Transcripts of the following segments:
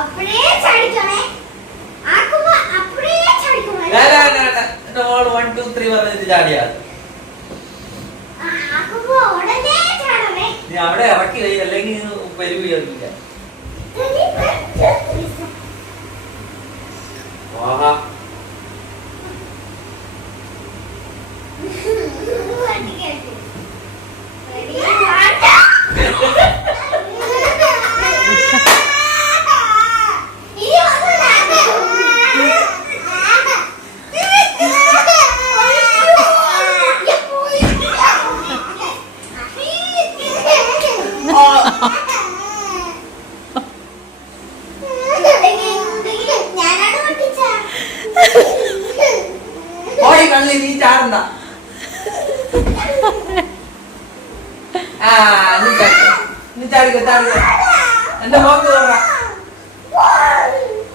1 2 3 പറഞ്ഞിട്ട് ചാടിയാ നീ അവിടെ ഇറക്കി പോയി അല്ലെങ്കിൽ വരുകയില്ല. കള്ളി നീ ചാടണ്ട. നീ ചാടിക്കോ ചാടിക്കോ. എന്റെ മോക്ക് പറ,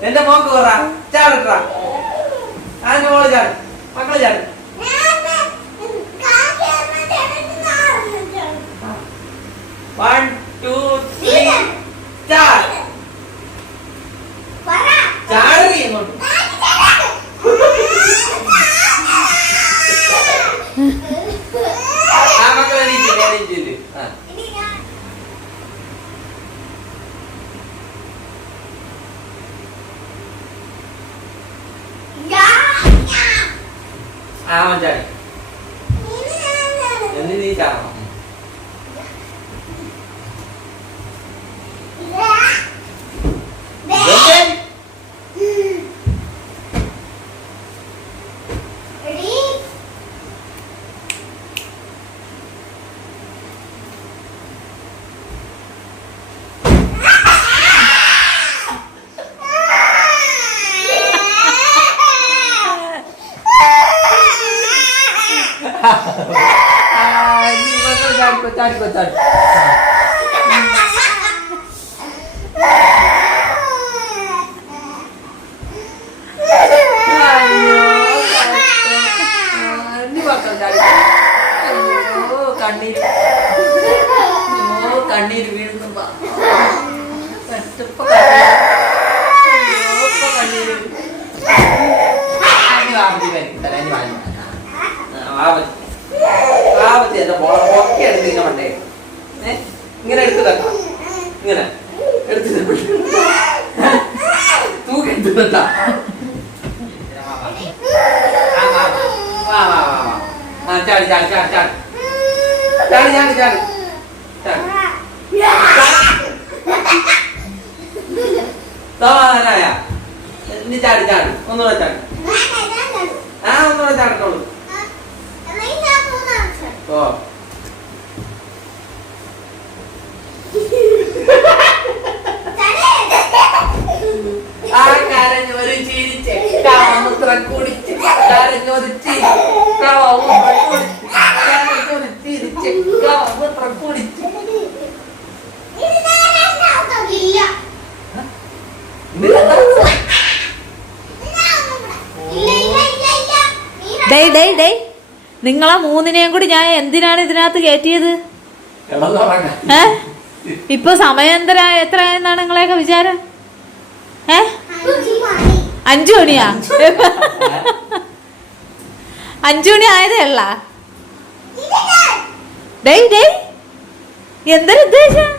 എന്റെ മോക്ക് പറ ചാടട്ടാ. അതിന്റെ മോള് ചാട്, മക്കള് ചാട്. One, two, three, ചാട്. ചാടറി ഇങ്ങോട്ട്. ആ മക്കളെ എണീറ്റില്ലേ? അവൻ ചാടി. എന്തിന് നീ ചാടണം? ചാടിക്കോ ചാടി. കണ്ണീര് വീഴുന്നു. എന്റെ ഒക്കെ എടുത്ത് ഇങ്ങനെ മണ്ടേ ഇങ്ങനെ എടുത്ത് തട്ടാ. ഇങ്ങനെ എടുത്ത് തൂക്കെടുത്ത് തട്ടാ. ചാടി ചാടി ചാടി ചാടി ചാടി ചാടി ചാടി സമാധാനായ. നീ ചാടി ചാടി ഒന്നുകൂടെ ചാടി. ഒന്നുകൂടെ ചാടിക്കോളൂ. ഓ ആ കരഞ്ഞൊരു ചിരിച്ച് കാമൂത്രം കുടിച്ച് കരഞ്ഞൊരു ചിരിച്ച് കാമൂത്രം കുടിച്ച് നിങ്ങളെ മൂന്നിനെയും കൂടി ഞാൻ എന്തിനാണ് ഇതിനകത്ത് കയറ്റിയത്? ഇപ്പൊ സമയം എത്രയെന്നാണ് നിങ്ങളെയൊക്കെ വിചാരം? 5 മണിയാ? 5 മണി ആയതേ അല്ല. എന്തൊരു ഉദ്ദേശം?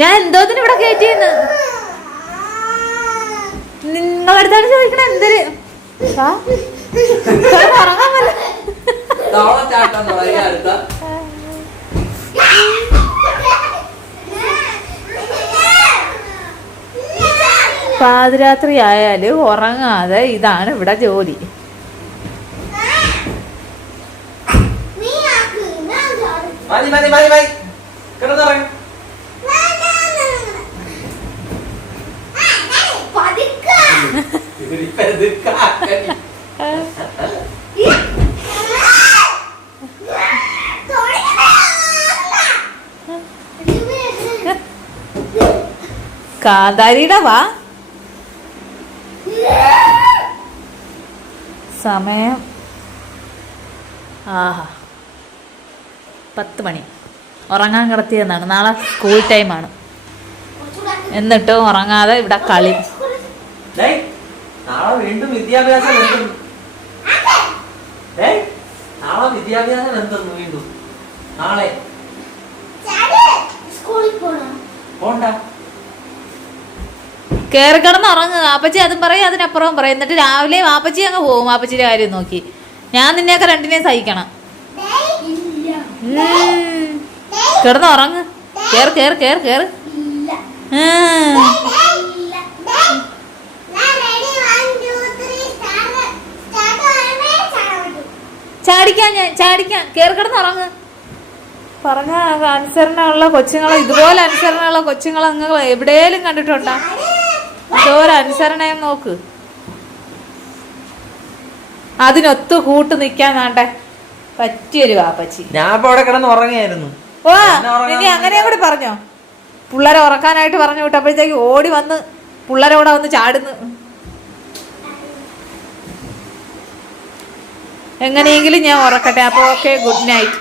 ഞാൻ എന്തോത്തിന് ഇവിടെ കയറ്റിയെന്ന് നിങ്ങളടുത്താണ് ചോദിക്കണേ. എന്തൊരു ഉറങ്ങാൻ പറ്റില്ല. പാതിരാത്രി ആയാല് ഉറങ്ങാതെ ഇതാണ് ഇവിടെ ജോലി. കാന്താരിയുടെ വാ. സമയം 10 മണി. ഉറങ്ങാൻ കിടത്തിയെന്നാണ്. നാളെ സ്കൂൾ ടൈമാണ്. എന്നിട്ടും ഉറങ്ങാതെ ഇവിടെ കളി. ഡേയ്, നാളെ വീണ്ടും വിദ്യാഭ്യാസം എന്തെന്ന്? നാളെ വിദ്യാഭ്യാസം എന്തെന്ന് വീണ്ടും? നാളെ പോണ്ട. കയറി കിടന്ന് ഉറങ്ങുക. വാപ്പച്ചി അതും പറയും അതിനപ്പുറവും പറയും. എന്നിട്ട് രാവിലെ വാപ്പച്ചി അങ്ങ് പോകും വാപ്പച്ചിയുടെ കാര്യം നോക്കി. ഞാൻ നിന്നെയൊക്കെ രണ്ടിനെയും സഹിക്കണം. കിടന്ന് ഉറങ്ങ്. കേറ് കേറ് കേറ് കേറ്. ചാടിക്കാൻ കേറി കിടന്ന് ഉറങ്ങ്. പറഞ്ഞ അനുസരണമുള്ള കൊച്ചുങ്ങളെ, ഇതുപോലെ അനുസരണമുള്ള കൊച്ചുങ്ങളെ നിങ്ങൾ എവിടെയെങ്കിലും കണ്ടിട്ടുണ്ടോ? ഇതുപോലെ അനുസരണയും നോക്ക്. അതിനൊത്തു കൂട്ട് നിക്കാൻ വേണ്ടേ പറ്റിയൊരു വാപ്പച്ചി. ഞാൻ ഇപ്പൊ അവിടെ കിടന്ന് ഉറങ്ങിയായിരുന്നു. ഓ ഇനി അങ്ങനെയും കൂടി പറഞ്ഞോ? പിള്ളേരെ ഉറക്കാനായിട്ട് പറഞ്ഞു വിട്ടപ്പോഴത്തേക്ക് ഓടി വന്ന് പിള്ളേരെ കൂടെ വന്ന് ചാടുന്നു. എങ്ങനെയെങ്കിലും ഞാൻ ഉറക്കട്ടെ. അപ്പോൾ ഓക്കെ, ഗുഡ് നൈറ്റ്.